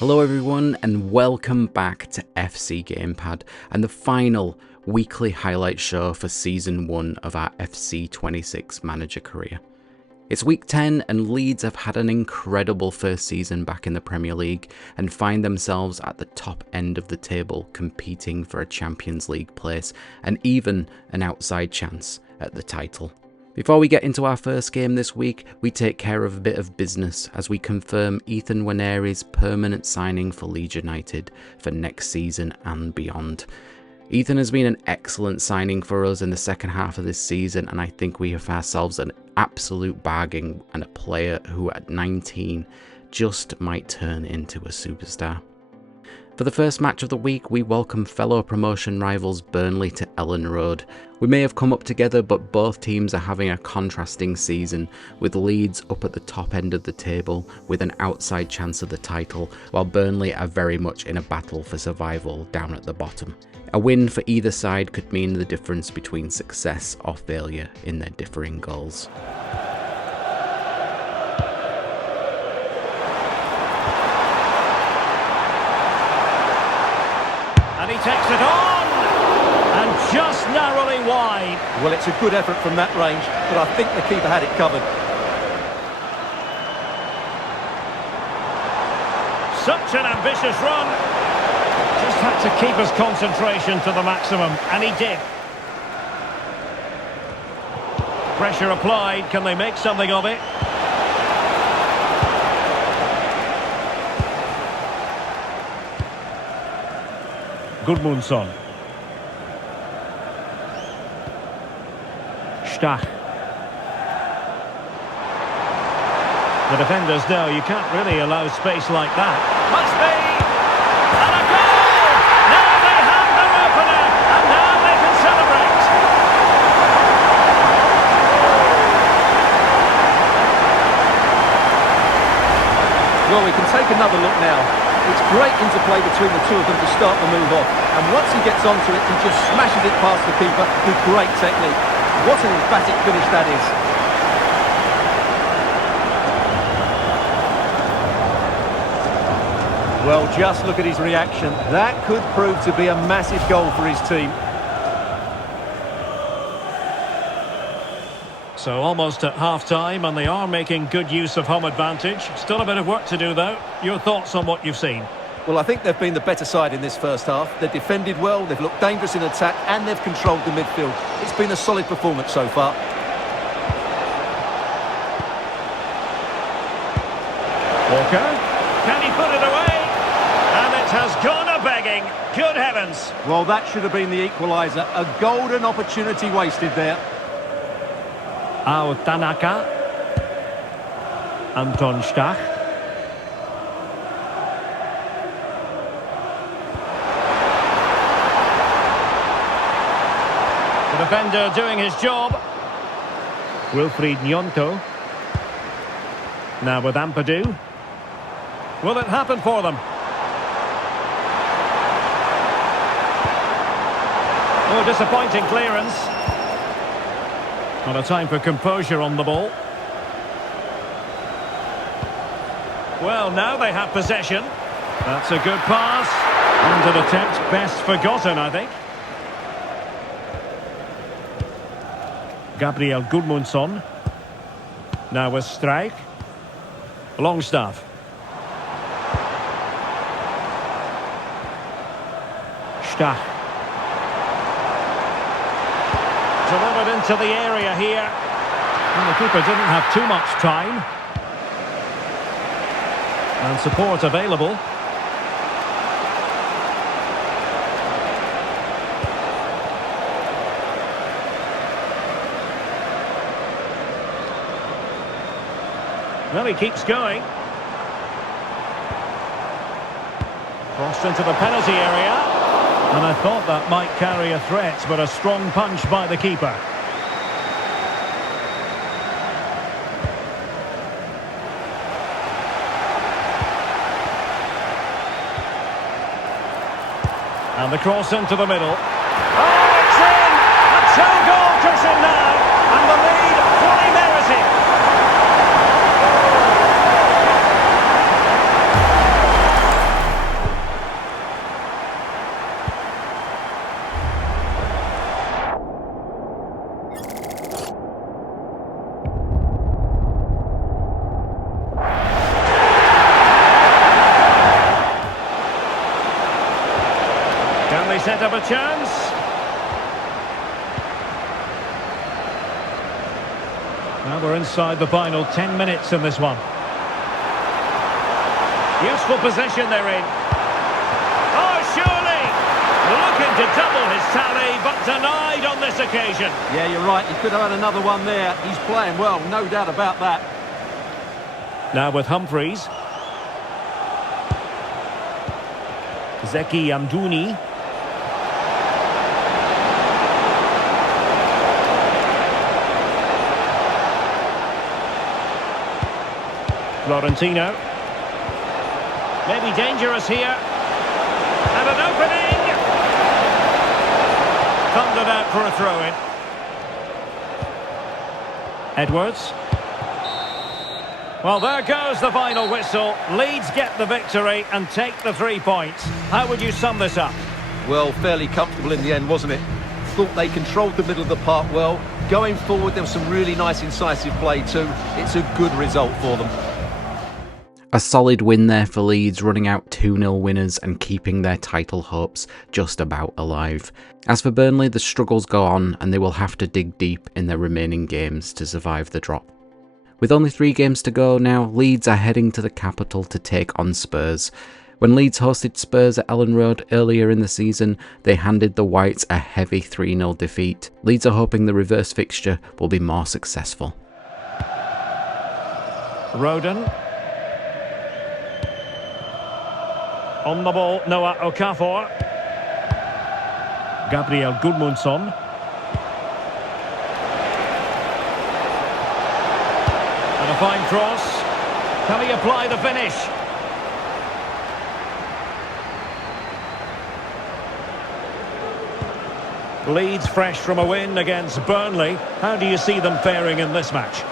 Hello everyone and welcome back to FC Gamepad and the final weekly highlight show for Season 1 of our FC26 Manager Career. It's week 10 and Leeds have had an incredible first season back in the Premier League and find themselves at the top end of the table competing for a Champions League place and even an outside chance at the title. Before we get into our first game this week, we take care of a bit of business as we confirm Ethan Nwaneri's permanent signing for Leeds United for next season and beyond. Ethan has been an excellent signing for us in the second half of this season, and I think we have ourselves an absolute bargain and a player who at 19 just might turn into a superstar. For the first match of the week, we welcome fellow promotion rivals Burnley to Ellen Road. We may have come up together, but both teams are having a contrasting season, with Leeds up at the top end of the table with an outside chance of the title, while Burnley are very much in a battle for survival down at the bottom. A win for either side could mean the difference between success or failure in their differing goals. And he takes it on, and just narrowly wide. Well, it's a good effort from that range, but I think the keeper had it covered. Such an ambitious run. Just had to keep his concentration to the maximum, and he did. Pressure applied. Can they make something of it? Gudmundsson. Stach. The defenders know you can't really allow space like that. Must be! And a goal! Now they have their opener, and now they can celebrate. Well, we can take another look now. It's great interplay between the two of them to start the move off. And once he gets onto it, he just smashes it past the keeper with great technique. What an emphatic finish that is. Well, just look at his reaction. That could prove to be a massive goal for his team. So almost at half-time, and they are making good use of home advantage. Still a bit of work to do, though. Your thoughts on what you've seen? Well, I think they've been the better side in this first half. They've defended well, they've looked dangerous in attack, and they've controlled the midfield. It's been a solid performance so far. Walker, can he put it away? And it has gone a-begging. Good heavens. Well, that should have been the equaliser. A golden opportunity wasted there. Tanaka. Anton Stach. The defender doing his job. Wilfried Nyonto. Now with Ampadu. Will it happen for them? Oh, disappointing clearance. Not a time for composure on the ball. Well, now they have possession. That's a good pass. And an attempt best forgotten, I think. Gabriel Gudmundsson. Now with Strijk. Longstaff. Stach. Delivered into the area here. And the keeper didn't have too much time. And support available. Well, he keeps going. Crossed into the penalty area. And I thought that might carry a threat, but a strong punch by the keeper. And the cross into the middle. Oh, it's in! A two-goal cushion now, and the lead fully merited. bit of a chance. Now we're inside the final 10 minutes in this one. Useful possession they're in. Oh, surely! Looking to double his tally, but denied on this occasion. Yeah, you're right. He could have had another one there. He's playing well, no doubt about that. Now with Humphreys. Zeki Amdouni. Florentino. Maybe dangerous here. And an opening! Thundered out for a throw-in. Edwards. Well, there goes the final whistle. Leeds get the victory and take the 3 points. How would you sum this up? Well, fairly comfortable in the end, wasn't it? Thought they controlled the middle of the park well. Going forward, there was some really nice incisive play too. It's a good result for them. A solid win there for Leeds, running out 2-0 winners and keeping their title hopes just about alive. As for Burnley, the struggles go on and they will have to dig deep in their remaining games to survive the drop. With only 3 games to go now, Leeds are heading to the capital to take on Spurs. When Leeds hosted Spurs at Ellen Road earlier in the season, they handed the Whites a heavy 3-0 defeat. Leeds are hoping the reverse fixture will be more successful. Rodon. On the ball, Noah Okafor. Gabriel Gudmundsson. And a fine cross. Can he apply the finish? Leeds fresh from a win against Burnley. How do you see them faring in this match?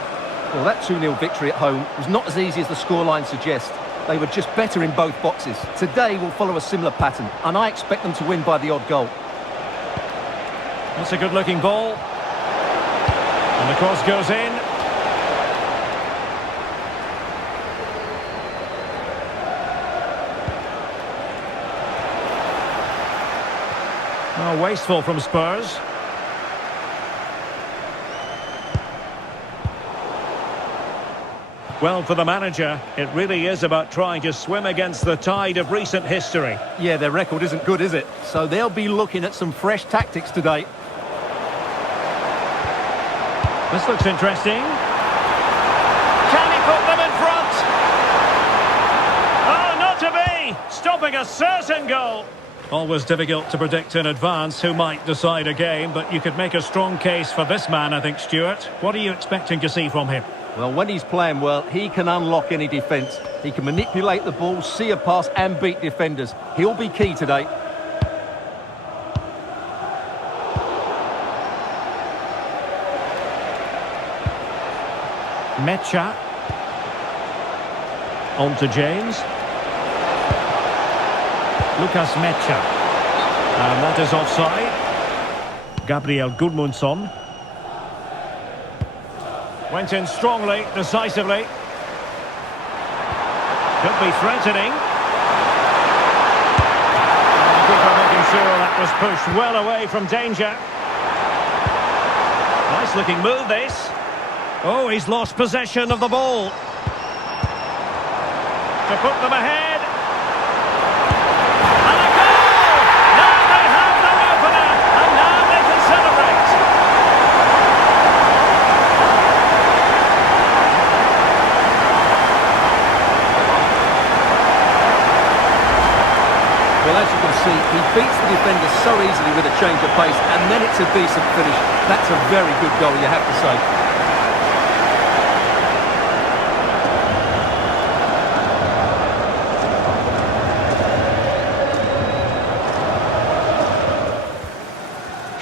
Well, that 2-0 victory at home was not as easy as the scoreline suggests. They were just better in both boxes. Today will follow a similar pattern, and I expect them to win by the odd goal. That's a good-looking ball. And the cross goes in. Oh, wasteful from Spurs. Well, for the manager, it really is about trying to swim against the tide of recent history. Yeah, their record isn't good, is it? So they'll be looking at some fresh tactics today. This looks interesting. Can he put them in front? Oh, not to be! Stopping a certain goal. Always difficult to predict in advance who might decide a game, but you could make a strong case for this man, I think, Stuart. What are you expecting to see from him? Well, when he's playing well, he can unlock any defence. He can manipulate the ball, see a pass and beat defenders. He'll be key today. Mecha. On to James. Lucas Mecha. And that is offside. Gabriel Gudmundsson. Went in strongly, decisively. Could be threatening. And the keeper making sure that was pushed well away from danger. Nice looking move this. Oh, he's lost possession of the ball. To put them ahead. And a goal! Now they have their opener, and now they can celebrate. Well, as you can see, he beats the defender so easily with a change of pace, and then it's a decent finish. That's a very good goal, you have to say.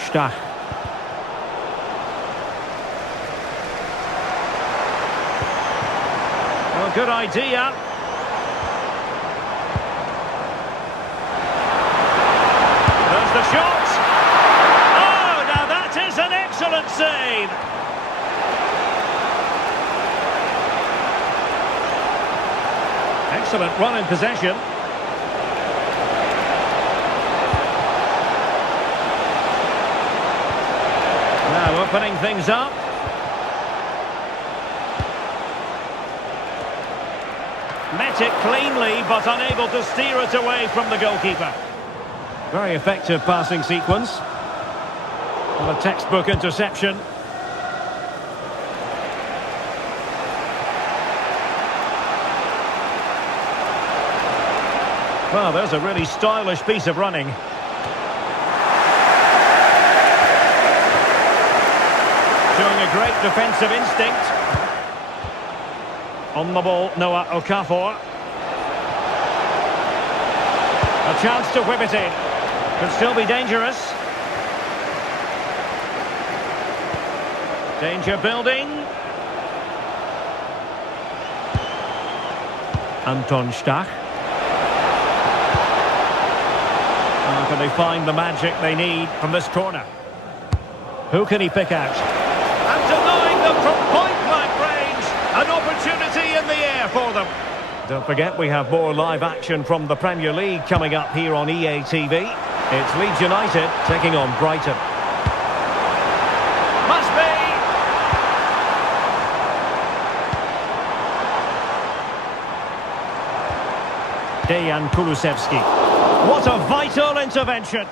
Stach. Well, good idea. There's the shot. Oh, now that is an excellent save. Excellent run in possession. opening things up. Met it cleanly, but unable to steer it away from the goalkeeper. Very effective passing sequence. And a textbook interception. Well, there's a really stylish piece of running. Showing a great defensive instinct. On the ball, Noah Okafor. A chance to whip it in. Could still be dangerous. Danger building. Anton Stach. Can they find the magic they need from this corner? Who can he pick out? And denying them from point-blank range. An opportunity in the air for them. Don't forget, we have more live action from the Premier League coming up here on EA TV. It's Leeds United taking on Brighton. Must be! Dejan Kulusevski. What a vital intervention.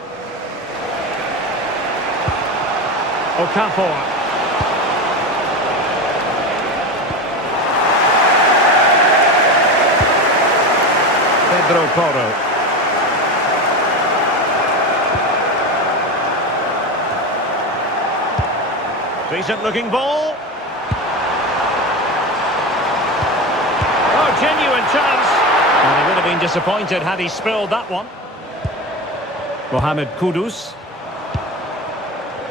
Okafor. Pedro Porro. Decent looking ball. Oh, genuine chance. And he would have been disappointed had he spilled that one. Mohamed Kudus.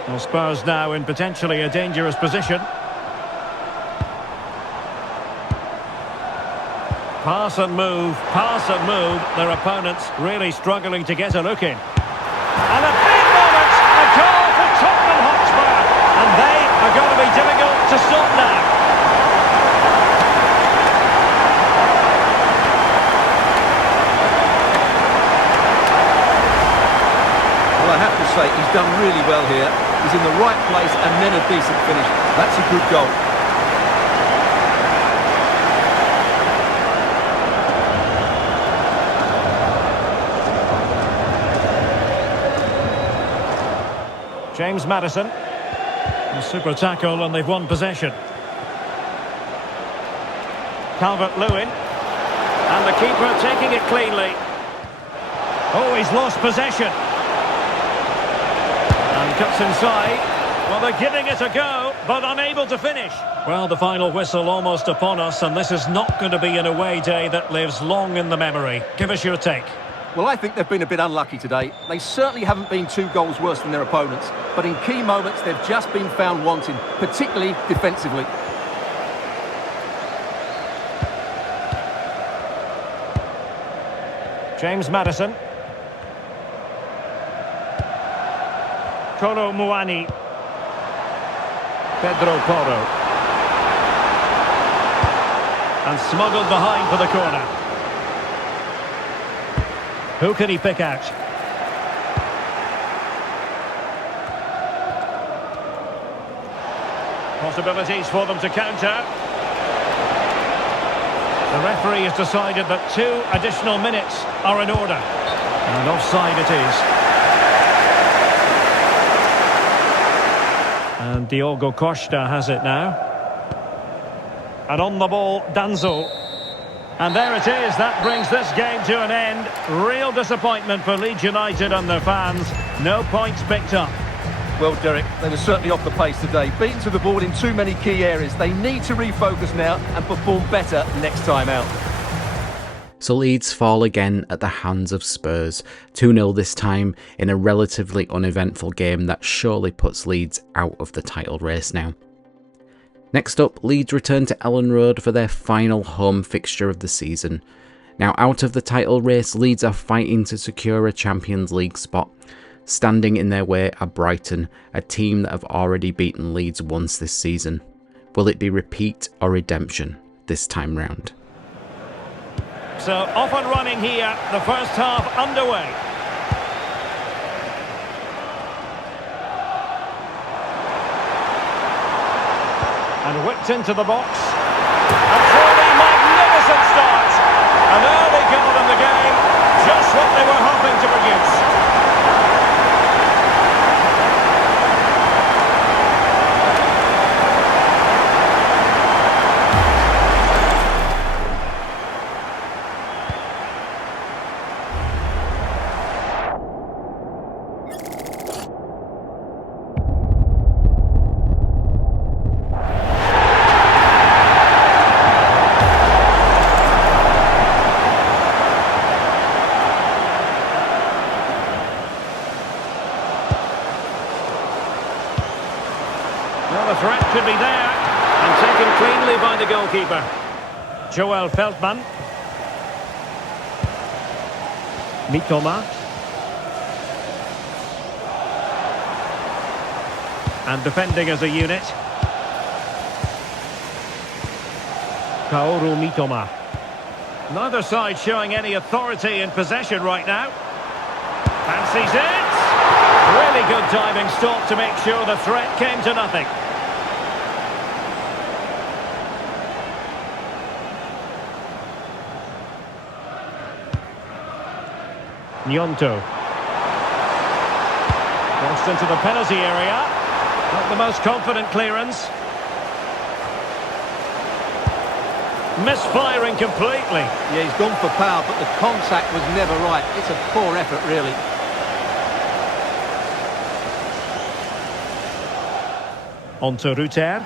Well, Spurs now in potentially a dangerous position. Pass and move, their opponents really struggling to get a look in. And a big moment, a goal for Tottenham Hotspur, and they are going to be difficult to stop now. Well, I have to say, he's done really well here. He's in the right place and then a decent finish. That's a good goal. James Maddison. A super tackle and they've won possession. Calvert-Lewin. And the keeper taking it cleanly. Oh, he's lost possession. And cuts inside. Well, they're giving it a go, but unable to finish. Well, the final whistle almost upon us, and this is not going to be an away day that lives long in the memory. Give us your take. Well, I think they've been a bit unlucky today. They certainly haven't been 2 goals worse than their opponents, but in key moments they've just been found wanting, particularly defensively. James Maddison. Kolo Muani. Pedro Porro. And smuggled behind for the corner. Who can he pick out? Possibilities for them to counter. The referee has decided that 2 additional minutes are in order. And offside it is. And Diogo Costa has it now. And on the ball, Danzo. And there it is, that brings this game to an end. Real disappointment for Leeds United and their fans. No points picked up. Well, Derek, they were certainly off the pace today. Beaten to the ball in too many key areas. They need to refocus now and perform better next time out. So Leeds fall again at the hands of Spurs. 2-0 this time in a relatively uneventful game that surely puts Leeds out of the title race now. Next up, Leeds return to Ellen Road for their final home fixture of the season. Now out of the title race, Leeds are fighting to secure a Champions League spot. Standing in their way are Brighton, a team that have already beaten Leeds once this season. Will it be repeat or redemption this time round? So off and running here, the first half underway. And whipped into the box. A truly magnificent start. An early goal in the game. Just what they were hoping to produce. Well, the threat could be there, and taken cleanly by the goalkeeper. Joel Feldman. Mitoma. And defending as a unit. Kaoru Mitoma. Neither side showing any authority in possession right now. Fancies it. Really good diving stop to make sure the threat came to nothing. Nyonto. Crossed into the penalty area. Not the most confident clearance. Misfiring completely. Yeah, he's gone for power, but the contact was never right. It's a poor effort, really. On to Ruter.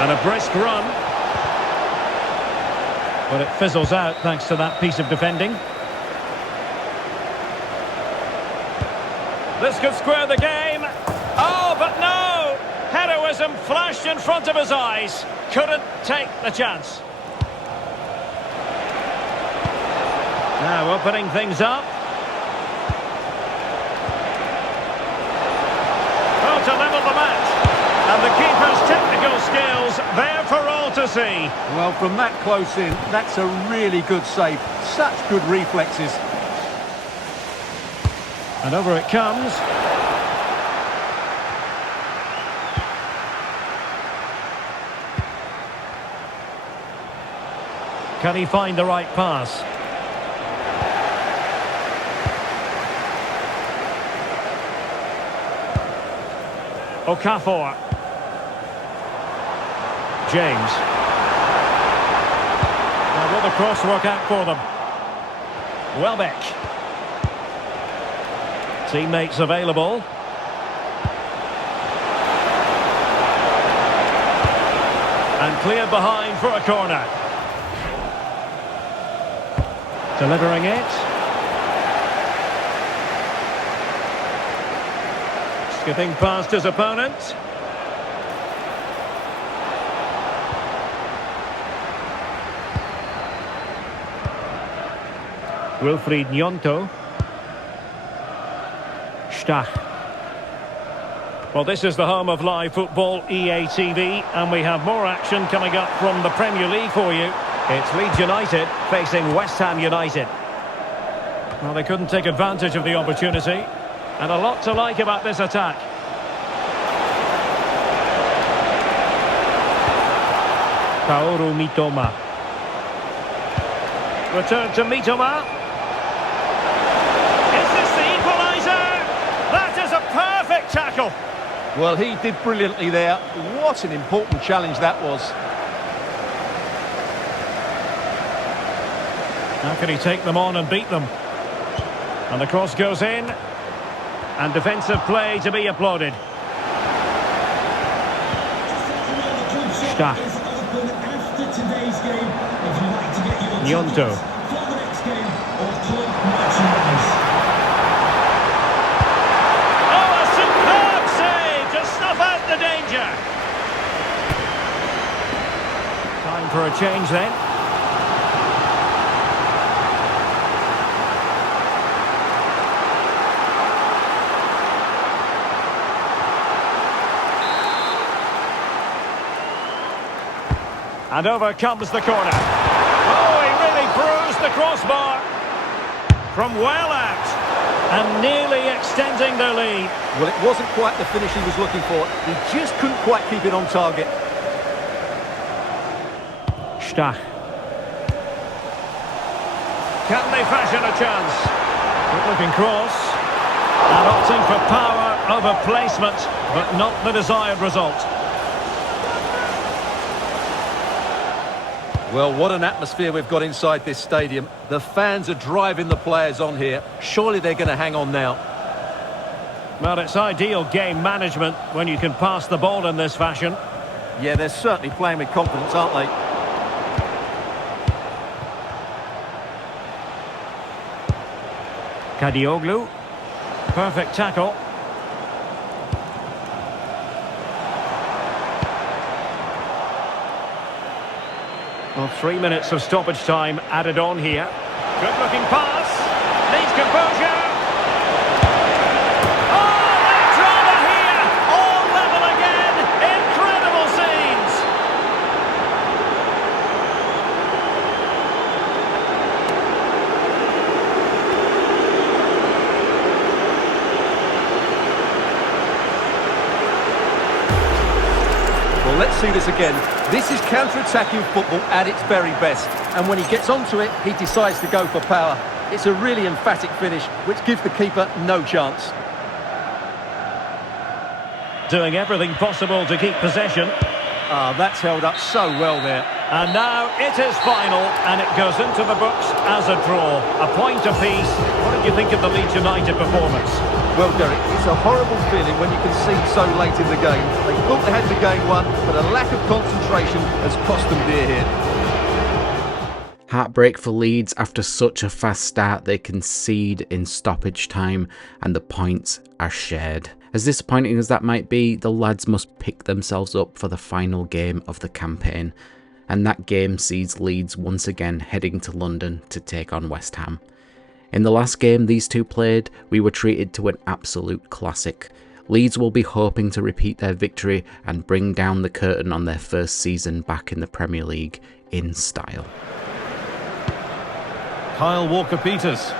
And a brisk run. But it fizzles out thanks to that piece of defending. This could square the game. Oh, but no! Heroism flashed in front of his eyes. Couldn't take the chance. Now opening things up. Oh, to level the match. And the keeper's technical skills there for all to see. Well, from that close in, that's a really good save. Such good reflexes. And over it comes. Can he find the right pass? Okafor. James. Now will the cross work out for them? Welbeck. Teammates available. And cleared behind for a corner. Delivering it. Skipping past his opponent. Wilfried Nyonto. Stach. Well, this is the home of live football, EA TV, and we have more action coming up from the Premier League for you. It's Leeds United facing West Ham United. Well, they couldn't take advantage of the opportunity, and a lot to like about this attack. Kaoru Mitoma. Return to Mitoma. Is this the equaliser? That is a perfect tackle. Well, he did brilliantly there. What an important challenge that was. How can he take them on and beat them? And the cross goes in. And defensive play to be applauded. Stach. Nyonto. Oh, a superb save to snuff out the danger. Time for a change then. And over comes the corner. Oh, he really bruised the crossbar. From well out. And nearly extending their lead. Well, it wasn't quite the finish he was looking for. He just couldn't quite keep it on target. Stach. Can they fashion a chance? Good-looking cross. And opting for power over placement, but not the desired result. Well, what an atmosphere we've got inside this stadium. The fans are driving the players on here. Surely they're going to hang on now. Well, it's ideal game management when you can pass the ball in this fashion. Yeah, they're certainly playing with confidence, aren't they? Kadioglu. Perfect tackle. Well, 3 minutes of stoppage time added on here. Good-looking pass. Needs composure. Oh, the drama here. All level again. Incredible scenes. Well, let's see this again. This is counter-attacking football at its very best. And when he gets onto it, he decides to go for power. It's a really emphatic finish, which gives the keeper no chance. Doing everything possible to keep possession. Ah, that's held up so well there. And now it is final, and it goes into the books as a draw. A point apiece. What did you think of the Leeds United performance? Well, Derek, it's a horrible feeling when you concede so late in the game. They thought they had the game won, but a lack of concentration has cost them dear here. Heartbreak for Leeds after such a fast start. They concede in stoppage time and the points are shared. As disappointing as that might be, the lads must pick themselves up for the final game of the campaign, and that game sees Leeds once again heading to London to take on West Ham. In the last game these two played, we were treated to an absolute classic. Leeds will be hoping to repeat their victory and bring down the curtain on their first season back in the Premier League in style. Kyle Walker-Peters.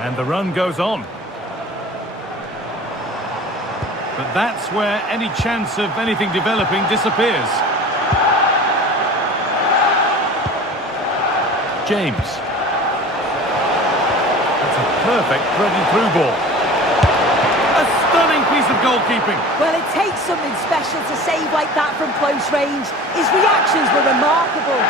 And the run goes on. But that's where any chance of anything developing disappears. James. That's a perfect threading through ball. A stunning piece of goalkeeping. Well, it takes something special to save like that from close range. His reactions were remarkable.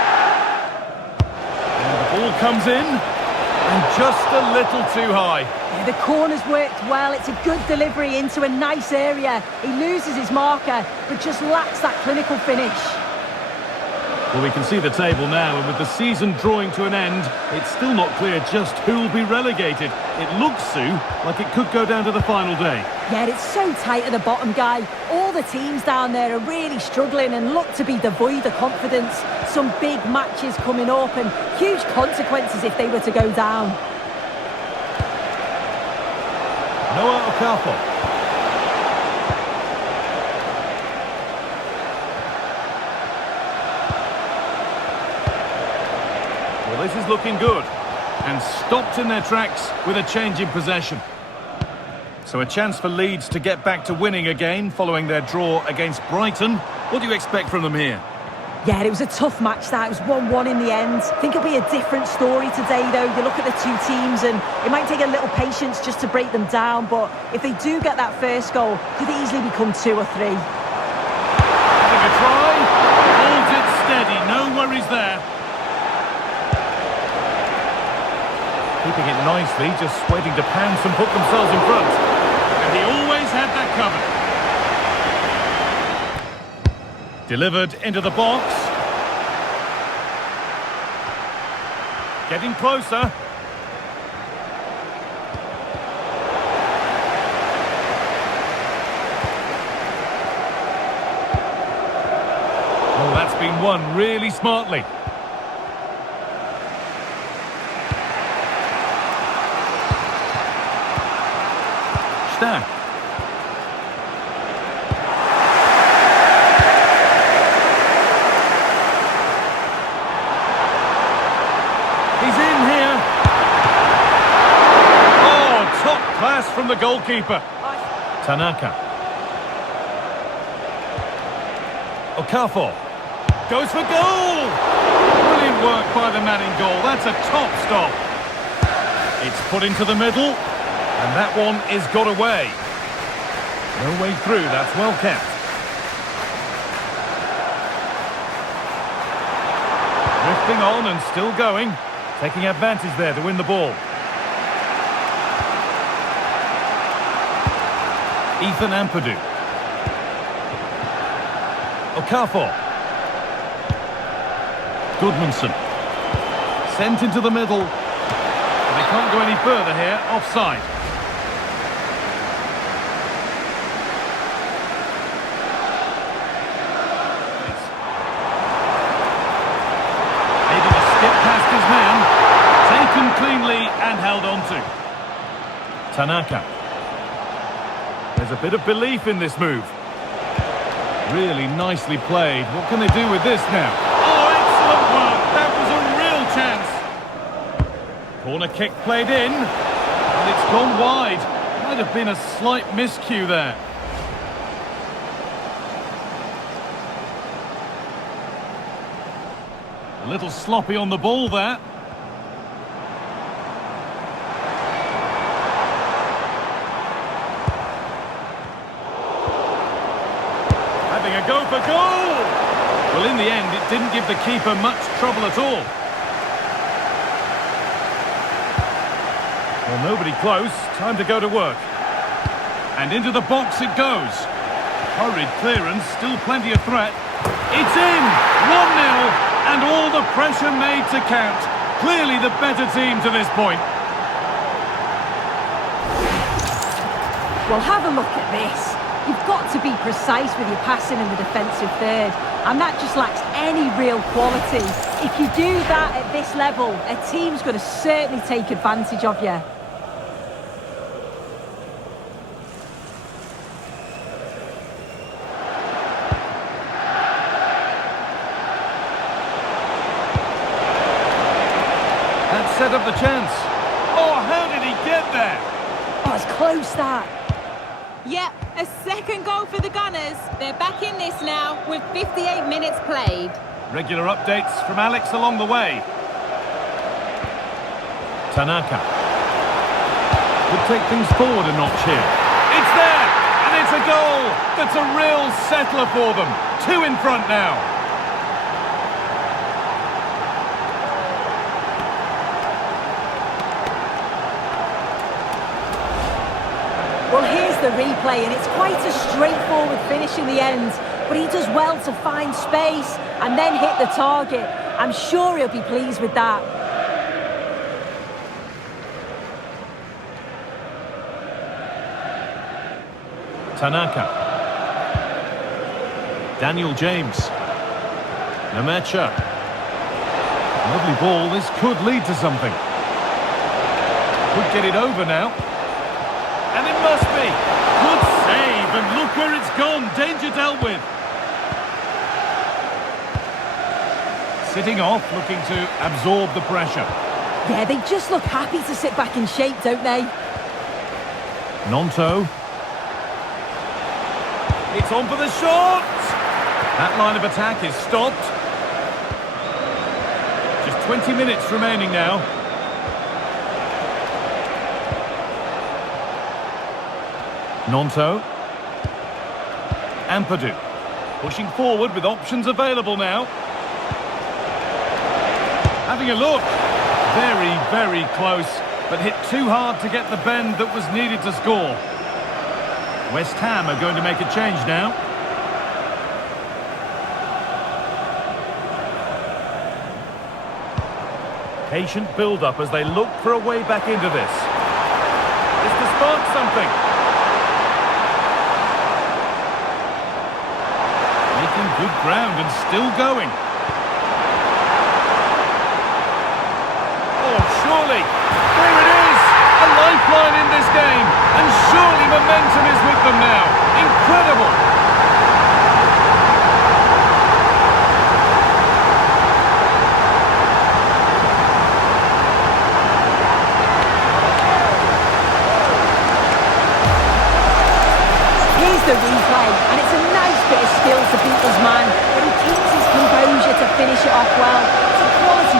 And the ball comes in, and just a little too high. Yeah, the corner's worked well. It's a good delivery into a nice area. He loses his marker, but just lacks that clinical finish. Well, we can see the table now, and with the season drawing to an end, it's still not clear just who will be relegated. It looks, Sue, like it could go down to the final day. Yeah, it's so tight at the bottom, Guy. All the teams down there are really struggling and look to be devoid of confidence. Some big matches coming up and huge consequences if they were to go down. Noah Okafor. Well, this is looking good. And stopped in their tracks with a change in possession. So a chance for Leeds to get back to winning again following their draw against Brighton. What do you expect from them here? Yeah, it was a tough match that. It was 1-1 in the end. I think it'll be a different story today, though. You look at the two teams and it might take a little patience just to break them down, but if they do get that first goal, it could easily become 2 or 3. Having a try. Holds it steady. No worries there. Keeping it nicely, just waiting to pounce and put themselves in front. And he always had that covered. Delivered into the box. Getting closer. Oh, that's been won really smartly. Stach. He's in here. pass from the goalkeeper. Tanaka. Okafor. Goes for goal! Brilliant work by the man in goal. That's a top stop. It's put into the middle, and that one is got away. No way through, that's well kept. Drifting on and still going. Taking advantage there to win the ball. Ethan Ampadu. Okafor. Goodmanson. Sent into the middle. And they can't go any further here. Offside. Able to skip past his man. Taken cleanly and held on to. Tanaka. There's a bit of belief in this move. Really nicely played. What can they do with this now? Oh, excellent work. That was a real chance. Corner kick played in. And it's gone wide. Might have been a slight miscue there. A little sloppy on the ball there. Having a go for goal! Well, in the end, it didn't give the keeper much trouble at all. Well, nobody close. Time to go to work. And into the box it goes. Hurried clearance, still plenty of threat. It's in! 1-0, and all the pressure made to count. Clearly the better team to this point. Well, have a look at this. You've got to be precise with your passing in the defensive third, and that just lacks any real quality. If you do that at this level, a team's going to certainly take advantage of you. That set up the chance. Oh, how did he get there? Oh, it's close, that. Yep, a second goal for the Gunners. They're back in this now with 58 minutes played. Regular updates from Alex along the way. Tanaka. Could take things forward a notch here. It's there! And it's a goal! That's a real settler for them. 2 in front now. Well, here's the replay, and it's quite a straightforward finish in the end. But he does well to find space and then hit the target. I'm sure he'll be pleased with that. Tanaka. Daniel James. Nemecha. Lovely ball. This could lead to something. Could get it over now. And it must be. Good save, and look where it's gone. Danger dealt with. Sitting off, looking to absorb the pressure. Yeah, they just look happy to sit back in shape, don't they? Nonto. It's on for the shot! That line of attack is stopped. Just 20 minutes remaining now. Nonto. Ampadu. Pushing forward with options available now. Having a look. Very, very close, but hit too hard to get the bend that was needed to score. West Ham are going to make a change now. Patient build-up as they look for a way back into this. Just to spark something. Making good ground and still going. Oh, surely. There it is. A lifeline in this game. And surely momentum is with them now. Incredible.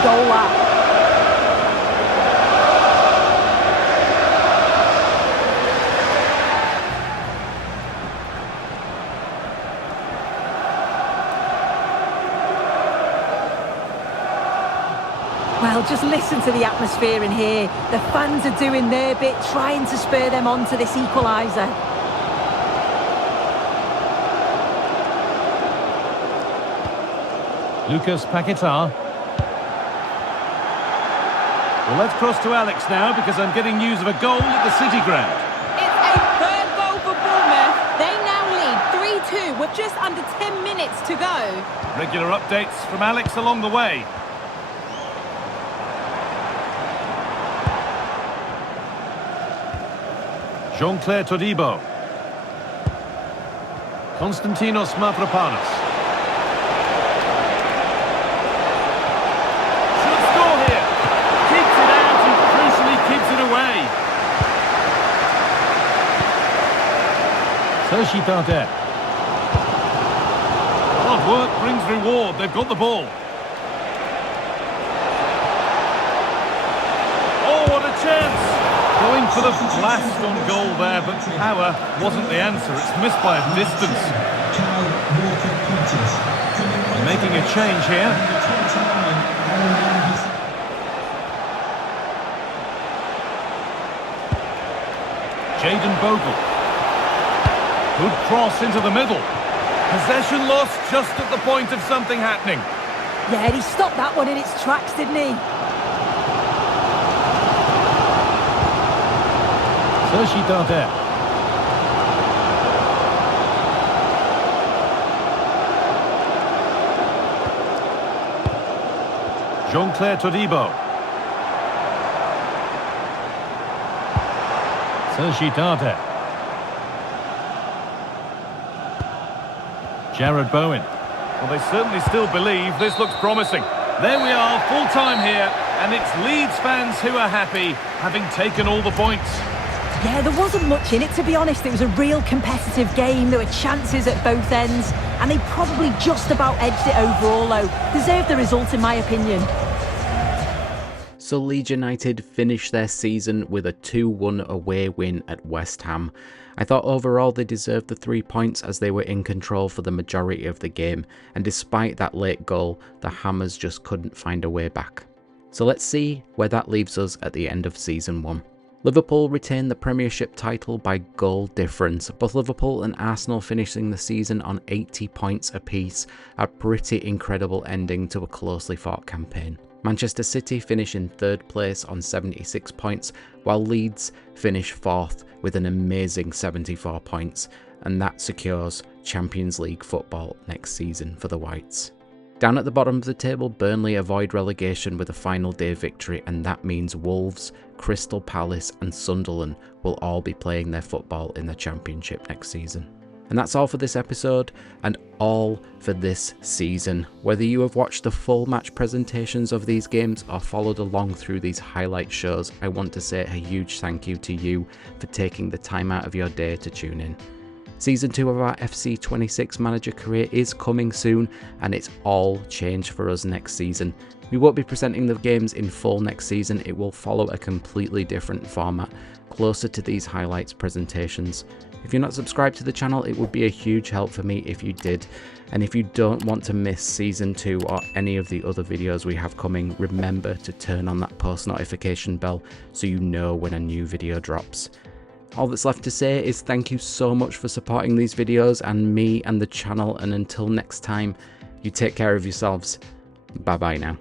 goal, that. Well, just listen to the atmosphere in here. The fans are doing their bit, trying to spur them on to this equaliser. Lucas Paquetá. Well, let's cross to Alex now, because I'm getting news of a goal at the City ground. It's a third goal for Bournemouth. They now lead 3-2 with just under 10 minutes to go. Regular updates from Alex along the way. Jean-Claire Todibo. Konstantinos Mavropanos. Should score here. Keeps it out and crucially keeps it away. Sergi Darder. Hard work brings reward. They've got the ball. Oh, what a chance! Going for the blast on goal there, but power wasn't the answer. It's missed by a distance. Making a change here. Jayden Bogle. Good cross into the middle. Possession lost just at the point of something happening. Yeah, he stopped that one in its tracks, didn't he? Sergi Darder. Jean-Claire Todibo. Sergi Darder. Jared Bowen. Well, they certainly still believe this looks promising. There we are, full time here, and it's Leeds fans who are happy, having taken all the points. Yeah, there wasn't much in it, to be honest. It was a real competitive game. There were chances at both ends, and they probably just about edged it overall, though. Deserved the result, in my opinion. So Leeds United finished their season with a 2-1 away win at West Ham. I thought overall they deserved the 3 points as they were in control for the majority of the game, and despite that late goal, the Hammers just couldn't find a way back. So let's see where that leaves us at the end of Season 1. Liverpool retained the Premiership title by goal difference, both Liverpool and Arsenal finishing the season on 80 points apiece, a pretty incredible ending to a closely fought campaign. Manchester City finish in 3rd place on 76 points, while Leeds finish 4th with an amazing 74 points, and that secures Champions League football next season for the Whites. Down at the bottom of the table, Burnley avoid relegation with a final day victory, and that means Wolves, Crystal Palace and Sunderland will all be playing their football in the Championship next season. And that's all for this episode, and all for this season. Whether you have watched the full match presentations of these games or followed along through these highlight shows, I want to say a huge thank you to you for taking the time out of your day to tune in. Season 2 of our FC26 Manager Career is coming soon, and it's all changed for us next season. We won't be presenting the games in full next season. It will follow a completely different format, closer to these highlights presentations. If you're not subscribed to the channel, it would be a huge help for me if you did. And if you don't want to miss Season 2 or any of the other videos we have coming, remember to turn on that post notification bell so you know when a new video drops. All that's left to say is thank you so much for supporting these videos and me and the channel, and until next time, you take care of yourselves. Bye bye now.